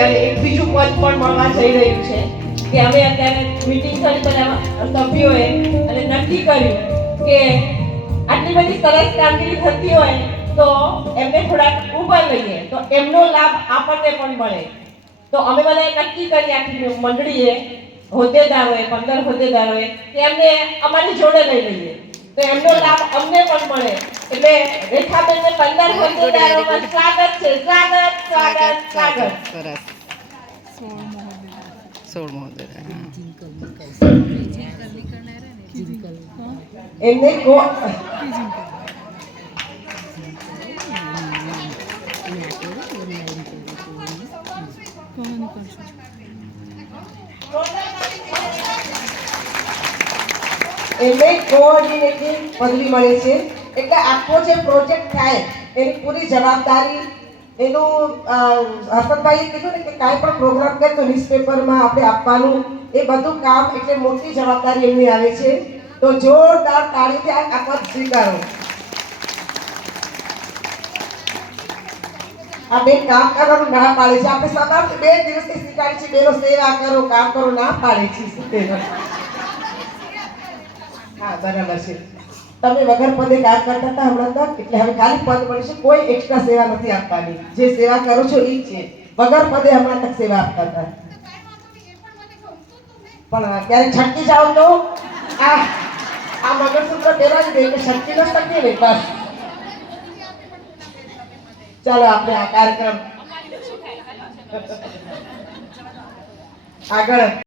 અને એક બીજું પદ પણ મળવા જઈ રહ્યું છે. કે અમે અત્યારે મિટિંગ કરી બધા સભ્યોએ અને નક્કી કર્યું કે આટલી બધી સરસ કામગીરી થતી હોય તો એમને થોડાક ઉપર લઈએ તો એમનો લાભ આપણને પણ મળે. તો અમે બધાએ નક્કી કરી આખી મંડળીએ હોદ્દેદારોએ, પંદર હોદ્દેદારોએ કે એમને અમારી જોડે લઈ લઈએ. તો એમનો લાભ અમને પણ મળે. એટલે રેખાબેનને પંદર હોદ્દેદારોમાં સ્વાગત છે. સ્વાગત સ્વાગત સ્વાગત સરસ. સોળ મહોદય એમને કો એમને કોઓર્ડિનેટિંગ પદવી મળે છે. એટલે આખો જે પ્રોજેક્ટ થાય, એની પૂરી જવાબદારી એનું હસનભાઈએ કીધું ને કે કાંઈ પણ પ્રોગ્રામ કરે તો ન્યૂઝપેપરમાં આપણે આપવાનું. એ બધું કામ એટલે મોટી જવાબદારી એમની આવે છે. તો જોરદાર તાળીથી આ આ પદ સ્વીકારો. આ બે કામ કરવાનું ના પાડે છે. આપણે સવારથી બે દિવસથી સ્વીકારી છે બેનો સેવા કરો, કામ કરો, ના પાડે છે. હા બરાબર છે. તમે વગર પદે કામ કરતા હતા હમણાં તક એટલે હવે ખાલી પદ મળશે કોઈ એક્સ્ટ્રા સેવા નથી આપવાની. જે સેવા કરો છો એ છે. વગર પદે હમણાં તક સેવા આપતા હતા. પણ ક્યારે છટકી જાઓ તો? આ આ પહેલા પહેરાવી દે એટલે છટકી ન શકીએ ને બસ. ચાલો આપણે આ કાર્યક્રમ આગળ.